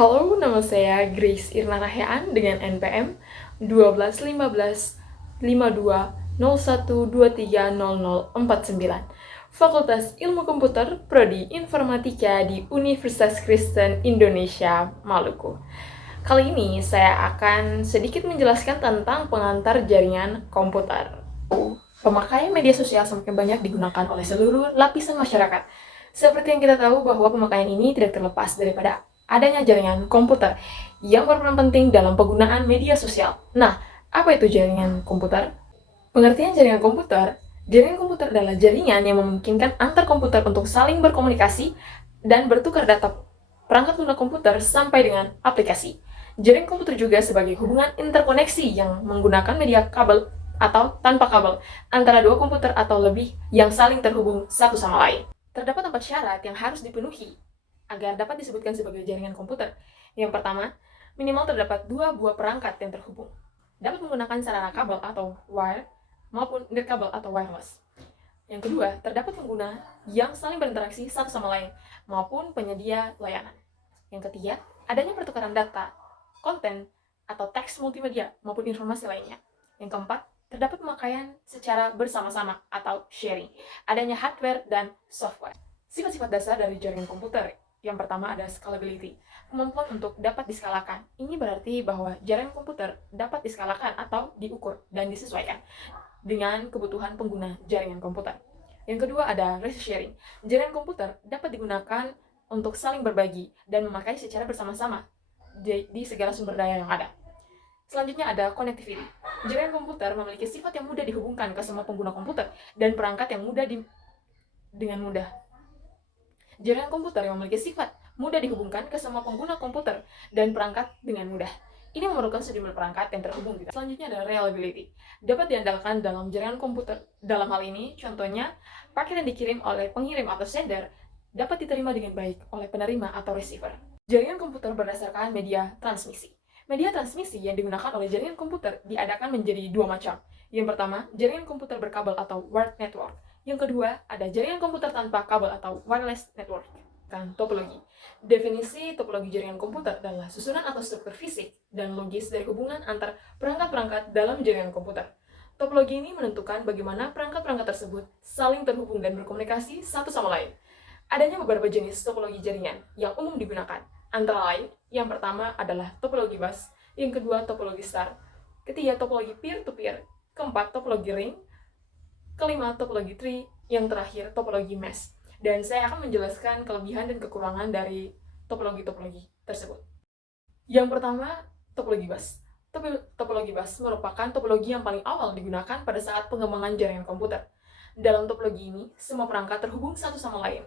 Halo, nama saya Grace Irna Rahean dengan NPM 12155201230049, Fakultas Ilmu Komputer Prodi Informatika di Universitas Kristen Indonesia, Maluku. Kali ini saya akan sedikit menjelaskan tentang pengantar jaringan komputer. Pemakaian media sosial semakin banyak digunakan oleh seluruh lapisan masyarakat. Seperti yang kita tahu bahwa pemakaian ini tidak terlepas daripada adanya jaringan komputer yang berperan penting dalam penggunaan media sosial. Nah, apa itu jaringan komputer? Pengertian jaringan komputer adalah jaringan yang memungkinkan antar komputer untuk saling berkomunikasi dan bertukar data perangkat lunak komputer sampai dengan aplikasi. Jaringan komputer juga sebagai hubungan interkoneksi yang menggunakan media kabel atau tanpa kabel antara dua komputer atau lebih yang saling terhubung satu sama lain. Terdapat 4 syarat yang harus dipenuhi agar dapat disebutkan sebagai jaringan komputer. Yang pertama, minimal terdapat 2 buah perangkat yang terhubung. Dapat menggunakan sarana kabel atau wire maupun nirkabel atau wireless. Yang kedua, terdapat pengguna yang saling berinteraksi satu sama lain maupun penyedia layanan. Yang ketiga, adanya pertukaran data, konten, atau teks multimedia maupun informasi lainnya. Yang keempat, terdapat pemakaian secara bersama-sama atau sharing. Adanya hardware dan software. Sifat-sifat dasar dari jaringan komputer. Yang pertama ada scalability, kemampuan untuk dapat diskalakan. Ini berarti bahwa jaringan komputer dapat diskalakan atau diukur dan disesuaikan dengan kebutuhan pengguna jaringan komputer. Yang kedua ada resource sharing. Jaringan komputer dapat digunakan untuk saling berbagi dan memakai secara bersama-sama di segala sumber daya yang ada. Selanjutnya ada connectivity. Jaringan komputer memiliki sifat yang mudah dihubungkan ke semua pengguna komputer dan perangkat yang dengan mudah. Jaringan komputer yang memiliki sifat mudah dihubungkan ke semua pengguna komputer dan perangkat dengan mudah. Ini memerlukan sejumlah perangkat yang terhubung. Selanjutnya ada reliability. Dapat diandalkan dalam jaringan komputer. Dalam hal ini, contohnya, paket yang dikirim oleh pengirim atau sender dapat diterima dengan baik oleh penerima atau receiver. Jaringan komputer berdasarkan media transmisi. Media transmisi yang digunakan oleh jaringan komputer diadakan menjadi 2 macam. Yang pertama, jaringan komputer berkabel atau wired network. Yang kedua, ada jaringan komputer tanpa kabel atau wireless network. Topologi. Definisi topologi jaringan komputer adalah susunan atau struktur fisik dan logis dari hubungan antar perangkat-perangkat dalam jaringan komputer. Topologi ini menentukan bagaimana perangkat-perangkat tersebut saling terhubung dan berkomunikasi satu sama lain. Adanya beberapa jenis topologi jaringan yang umum digunakan. Antara lain, yang pertama adalah topologi bus, yang kedua topologi star, ketiga topologi peer-to-peer, keempat topologi ring, kelima topologi tree, yang terakhir topologi mesh. Dan saya akan menjelaskan kelebihan dan kekurangan dari topologi-topologi tersebut. Yang pertama, topologi bus. Topologi bus merupakan topologi yang paling awal digunakan pada saat pengembangan jaringan komputer. Dalam topologi ini, semua perangkat terhubung satu sama lain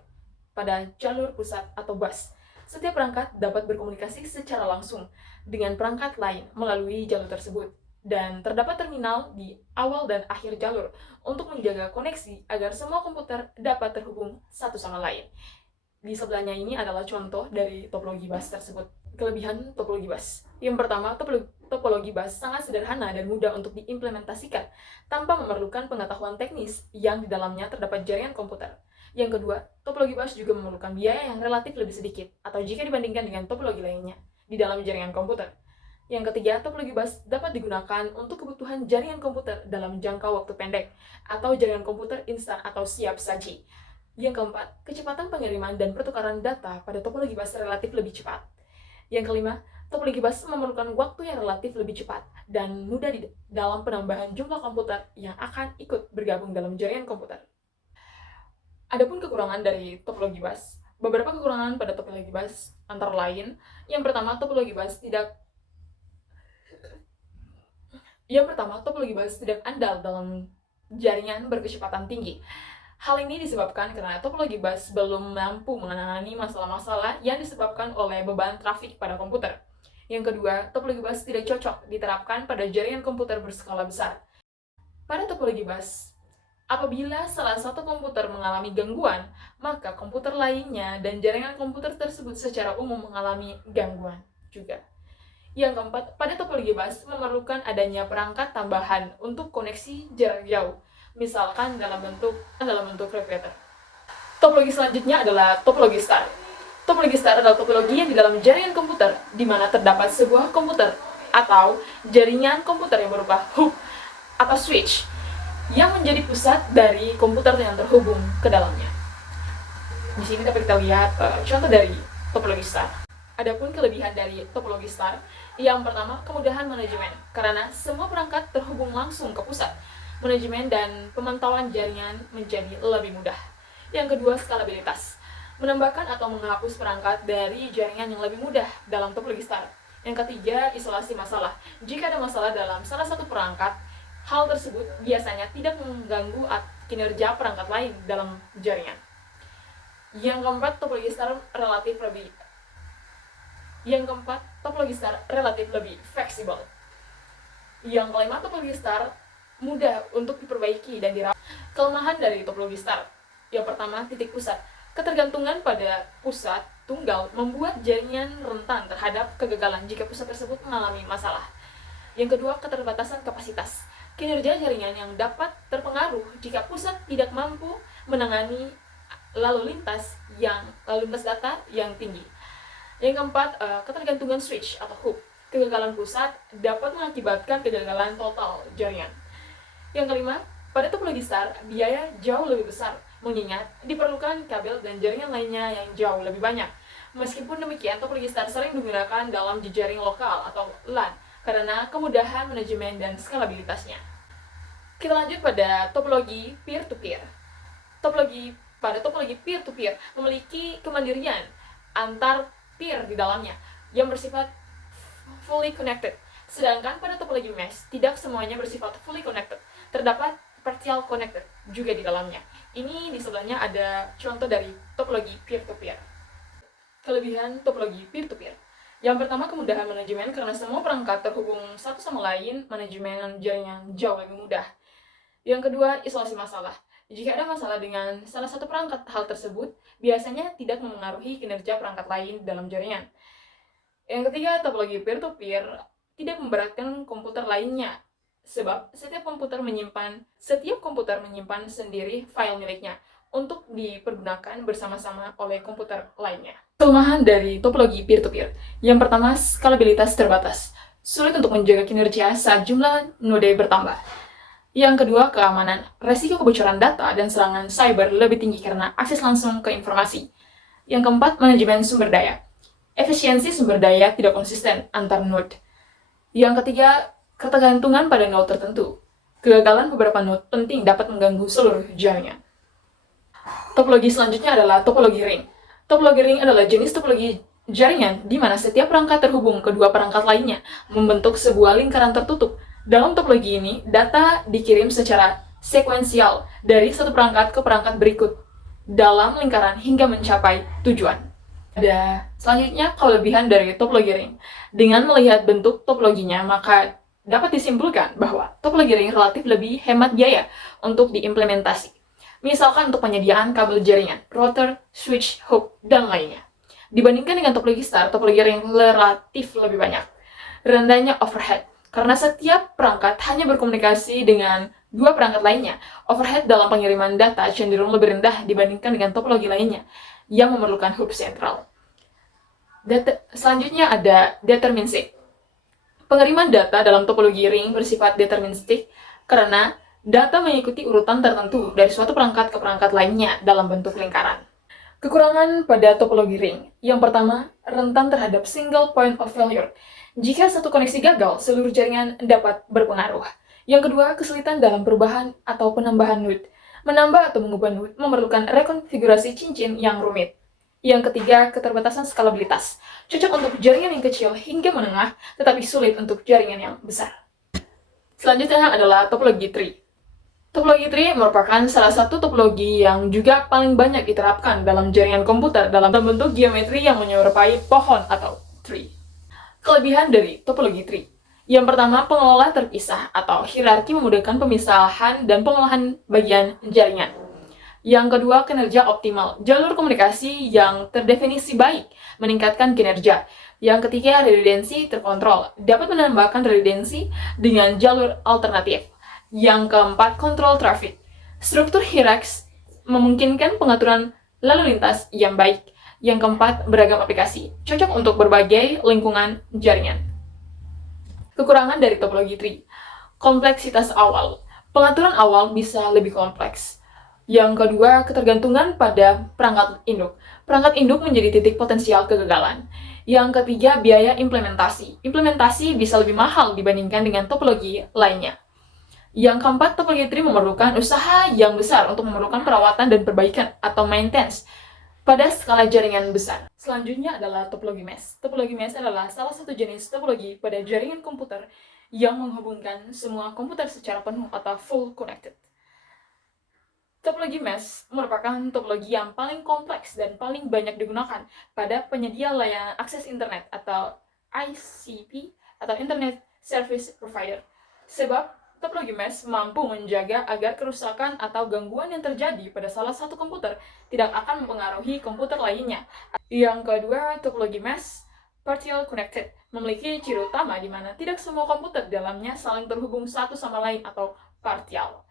pada jalur pusat atau bus. Setiap perangkat dapat berkomunikasi secara langsung dengan perangkat lain melalui jalur tersebut. Dan terdapat terminal di awal dan akhir jalur untuk menjaga koneksi agar semua komputer dapat terhubung satu sama lain. Di sebelahnya ini adalah contoh dari topologi bus tersebut. Kelebihan topologi bus. Yang pertama, topologi bus sangat sederhana dan mudah untuk diimplementasikan tanpa memerlukan pengetahuan teknis yang di dalamnya terdapat jaringan komputer. Yang kedua, topologi bus juga memerlukan biaya yang relatif lebih sedikit atau jika dibandingkan dengan topologi lainnya di dalam jaringan komputer. Yang ketiga, topologi bus dapat digunakan untuk kebutuhan jaringan komputer dalam jangka waktu pendek atau jaringan komputer instan atau siap saji. Yang keempat, kecepatan pengiriman dan pertukaran data pada topologi bus relatif lebih cepat. Yang kelima, topologi bus memerlukan waktu yang relatif lebih cepat dan mudah dalam penambahan jumlah komputer yang akan ikut bergabung dalam jaringan komputer. Adapun kekurangan dari topologi bus, beberapa kekurangan pada topologi bus antara lain, yang pertama, topologi bus tidak andal dalam jaringan berkecepatan tinggi. Hal ini disebabkan karena topologi bus belum mampu menangani masalah-masalah yang disebabkan oleh beban trafik pada komputer. Yang kedua, topologi bus tidak cocok diterapkan pada jaringan komputer berskala besar. Pada topologi bus, apabila salah satu komputer mengalami gangguan, maka komputer lainnya dan jaringan komputer tersebut secara umum mengalami gangguan juga. Yang keempat, pada topologi bus memerlukan adanya perangkat tambahan untuk koneksi jarak jauh, misalkan dalam bentuk repeater. Topologi selanjutnya adalah topologi star. Topologi star adalah topologi yang di dalam jaringan komputer, di mana terdapat sebuah komputer atau jaringan komputer yang berupa hub atau switch yang menjadi pusat dari komputer yang terhubung ke dalamnya. Di sini dapat kita lihat contoh dari topologi star. Adapun kelebihan dari topologi star, yang pertama kemudahan manajemen, karena semua perangkat terhubung langsung ke pusat. Manajemen dan pemantauan jaringan menjadi lebih mudah. Yang kedua, skalabilitas, menambahkan atau menghapus perangkat dari jaringan yang lebih mudah dalam topologi star. Yang ketiga, isolasi masalah. Jika ada masalah dalam salah satu perangkat, hal tersebut biasanya tidak mengganggu kinerja perangkat lain dalam jaringan. Yang keempat, topologi star relatif lebih fleksibel. Yang kelima, topologi star mudah untuk diperbaiki dan dirawat. Kelemahan dari topologi star, yang pertama, titik pusat. Ketergantungan pada pusat tunggal membuat jaringan rentan terhadap kegagalan jika pusat tersebut mengalami masalah. Yang kedua, keterbatasan kapasitas. Kinerja jaringan yang dapat terpengaruh jika pusat tidak mampu menangani lalu lintas data yang tinggi. Yang keempat, ketergantungan switch atau hub. Kegagalan pusat dapat mengakibatkan kegagalan total jaringan. Yang kelima, pada topologi star, biaya jauh lebih besar, mengingat diperlukan kabel dan jaringan lainnya yang jauh lebih banyak. Meskipun demikian, topologi star sering digunakan dalam jejaring lokal atau LAN karena kemudahan manajemen dan skalabilitasnya. Kita lanjut pada topologi peer-to-peer. Pada topologi peer-to-peer memiliki kemandirian antar peer di dalamnya yang bersifat fully connected. Sedangkan pada topologi mesh, tidak semuanya bersifat fully connected. Terdapat partial connected juga di dalamnya. Ini di sebelahnya ada contoh dari topologi peer-to-peer. Kelebihan topologi peer-to-peer. Yang pertama, kemudahan manajemen, karena semua perangkat terhubung satu sama lain, manajemen jaringan jauh lebih mudah. Yang kedua, isolasi masalah. Jika ada masalah dengan salah satu perangkat, hal tersebut biasanya tidak memengaruhi kinerja perangkat lain dalam jaringan. Yang ketiga, topologi peer-to-peer tidak memberatkan komputer lainnya, sebab setiap komputer menyimpan sendiri file miliknya untuk dipergunakan bersama-sama oleh komputer lainnya. Kelemahan dari topologi peer-to-peer. Yang pertama, skalabilitas terbatas. Sulit untuk menjaga kinerja saat jumlah node bertambah. Yang kedua, keamanan. Resiko kebocoran data dan serangan cyber lebih tinggi karena akses langsung ke informasi. Yang keempat, manajemen sumber daya. Efisiensi sumber daya tidak konsisten antar node. Yang ketiga, ketergantungan pada node tertentu. Kegagalan beberapa node penting dapat mengganggu seluruh jaringan. Topologi selanjutnya adalah topologi ring. Topologi ring adalah jenis topologi jaringan di mana setiap perangkat terhubung ke dua perangkat lainnya membentuk sebuah lingkaran tertutup. Dalam topologi ini, data dikirim secara sekuensial dari satu perangkat ke perangkat berikut dalam lingkaran hingga mencapai tujuan. Ada selanjutnya kelebihan dari topologi ring. Dengan melihat bentuk topologinya, maka dapat disimpulkan bahwa topologi ring relatif lebih hemat biaya untuk diimplementasi. Misalkan untuk penyediaan kabel jaringan, router, switch, hub, dan lainnya. Dibandingkan dengan topologi star, topologi ring relatif lebih banyak. Rendahnya overhead, karena setiap perangkat hanya berkomunikasi dengan dua perangkat lainnya. Overhead dalam pengiriman data cenderung lebih rendah dibandingkan dengan topologi lainnya yang memerlukan hub sentral. Selanjutnya ada deterministic. Pengiriman data dalam topologi ring bersifat deterministik karena data mengikuti urutan tertentu dari suatu perangkat ke perangkat lainnya dalam bentuk lingkaran. Kekurangan pada topologi ring. Yang pertama, rentan terhadap single point of failure. Jika satu koneksi gagal, seluruh jaringan dapat berpengaruh. Yang kedua, kesulitan dalam perubahan atau penambahan node. Menambah atau mengubah node memerlukan rekonfigurasi cincin yang rumit. Yang ketiga, keterbatasan skalabilitas. Cocok untuk jaringan yang kecil hingga menengah, tetapi sulit untuk jaringan yang besar. Selanjutnya adalah topologi tree. Topologi tree merupakan salah satu topologi yang juga paling banyak diterapkan dalam jaringan komputer dalam bentuk geometri yang menyerupai pohon atau tree. Kelebihan dari topologi tree. Yang pertama, pengelola terpisah atau hierarki memudahkan pemisahan dan pengolahan bagian jaringan. Yang kedua, kinerja optimal. Jalur komunikasi yang terdefinisi baik meningkatkan kinerja. Yang ketiga, redundansi terkontrol. Dapat menambahkan redundansi dengan jalur alternatif. Yang keempat, kontrol traffic. Struktur hierarkis memungkinkan pengaturan lalu lintas yang baik. Yang keempat, beragam aplikasi, cocok untuk berbagai lingkungan jaringan. Kekurangan dari topologi tree, kompleksitas awal. Pengaturan awal bisa lebih kompleks. Yang kedua, ketergantungan pada perangkat induk. Perangkat induk menjadi titik potensial kegagalan. Yang ketiga, biaya implementasi. Implementasi bisa lebih mahal dibandingkan dengan topologi lainnya. Yang keempat, topologi tree memerlukan usaha yang besar untuk memerlukan perawatan dan perbaikan atau maintenance pada skala jaringan besar. Selanjutnya adalah topologi mesh. Topologi mesh adalah salah satu jenis topologi pada jaringan komputer yang menghubungkan semua komputer secara penuh atau full connected. Topologi mesh merupakan topologi yang paling kompleks dan paling banyak digunakan pada penyedia layanan akses internet atau ICP atau Internet Service Provider. Sebab topologi mesh mampu menjaga agar kerusakan atau gangguan yang terjadi pada salah satu komputer tidak akan mempengaruhi komputer lainnya. Yang kedua, topologi mesh partial connected memiliki ciri utama di mana tidak semua komputer di dalamnya saling terhubung satu sama lain atau partial.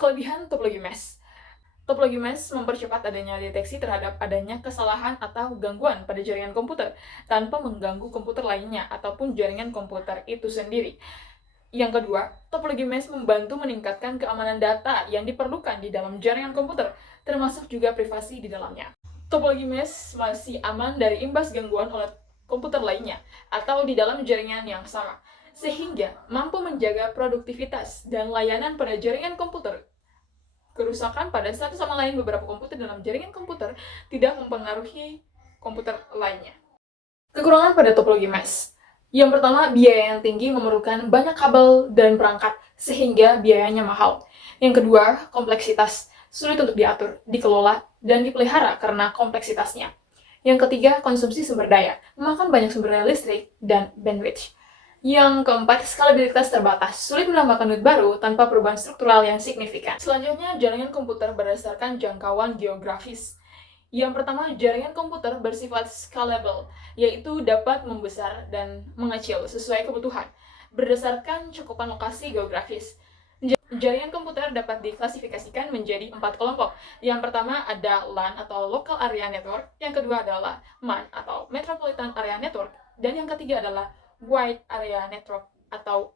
Kelebihan topologi mesh. Topologi mesh mempercepat adanya deteksi terhadap adanya kesalahan atau gangguan pada jaringan komputer tanpa mengganggu komputer lainnya ataupun jaringan komputer itu sendiri. Yang kedua, topologi mesh membantu meningkatkan keamanan data yang diperlukan di dalam jaringan komputer, termasuk juga privasi di dalamnya. Topologi mesh masih aman dari imbas gangguan oleh komputer lainnya atau di dalam jaringan yang sama, sehingga mampu menjaga produktivitas dan layanan pada jaringan komputer. Kerusakan pada satu sama lain beberapa komputer dalam jaringan komputer tidak mempengaruhi komputer lainnya. Kekurangan pada topologi mesh. Yang pertama, biaya yang tinggi memerlukan banyak kabel dan perangkat, sehingga biayanya mahal. Yang kedua, kompleksitas. Sulit untuk diatur, dikelola, dan dipelihara karena kompleksitasnya. Yang ketiga, konsumsi sumber daya, memakan banyak sumber daya listrik dan bandwidth. Yang keempat, skalabilitas terbatas. Sulit menambahkan node baru tanpa perubahan struktural yang signifikan. Selanjutnya, jaringan komputer berdasarkan jangkauan geografis. Yang pertama, jaringan komputer bersifat scalable, yaitu dapat membesar dan mengecil sesuai kebutuhan, berdasarkan cakupan lokasi geografis. Jaringan komputer dapat diklasifikasikan menjadi 4 kelompok. Yang pertama ada LAN atau Local Area Network, yang kedua adalah MAN atau Metropolitan Area Network, dan yang ketiga adalah Wide Area Network atau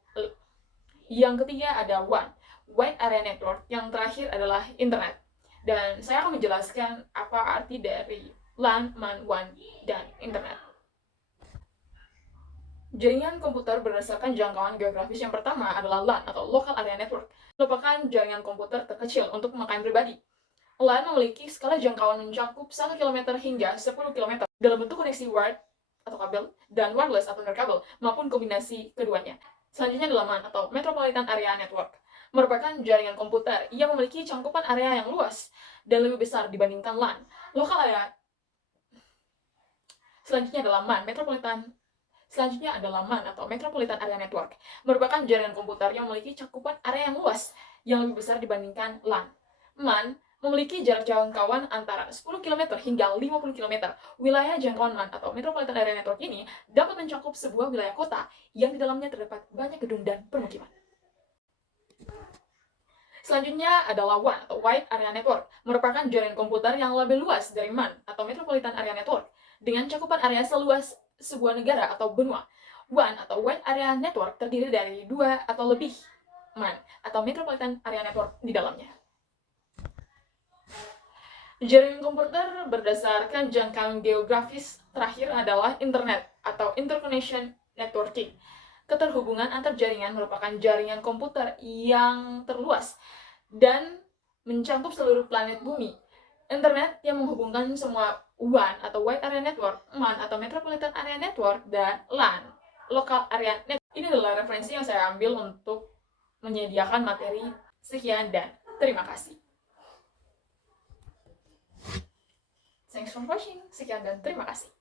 yang ketiga ada WAN, Wide Area Network, yang terakhir adalah Internet. Dan saya akan menjelaskan apa arti dari LAN, MAN, WAN, dan Internet. Jaringan komputer berdasarkan jangkauan geografis yang pertama adalah LAN atau Local Area Network, merupakan jaringan komputer terkecil untuk pemakaian pribadi. LAN memiliki skala jangkauan mencakup 1 km hingga 10 km dalam bentuk koneksi wired atau kabel, dan wireless atau nirkabel, maupun kombinasi keduanya. Selanjutnya adalah MAN atau Metropolitan Area Network, merupakan jaringan komputer yang memiliki cakupan area yang luas dan lebih besar dibandingkan LAN. Lokal area. Selanjutnya adalah MAN atau Metropolitan Area Network, merupakan jaringan komputer yang memiliki cakupan area yang luas yang lebih besar dibandingkan LAN. MAN memiliki jarak jangkauan antara 10 km hingga 50 km. Wilayah jangkauan MAN atau Metropolitan Area Network ini dapat mencakup sebuah wilayah kota yang di dalamnya terdapat banyak gedung dan permukiman. Selanjutnya adalah WAN atau Wide Area Network, merupakan jaringan komputer yang lebih luas dari MAN atau Metropolitan Area Network, dengan cakupan area seluas sebuah negara atau benua. WAN atau Wide Area Network terdiri dari 2 atau lebih MAN atau Metropolitan Area Network di dalamnya. Jaringan komputer berdasarkan jangkauan geografis terakhir adalah Internet atau Interconnection Networking. Keterhubungan antar jaringan merupakan jaringan komputer yang terluas dan mencakup seluruh planet bumi. Internet yang menghubungkan semua WAN atau Wide Area Network, MAN atau Metropolitan Area Network, dan LAN, Local Area Network. Ini adalah referensi yang saya ambil untuk menyediakan materi. Sekian dan terima kasih. Thanks for watching. Sekian dan terima kasih.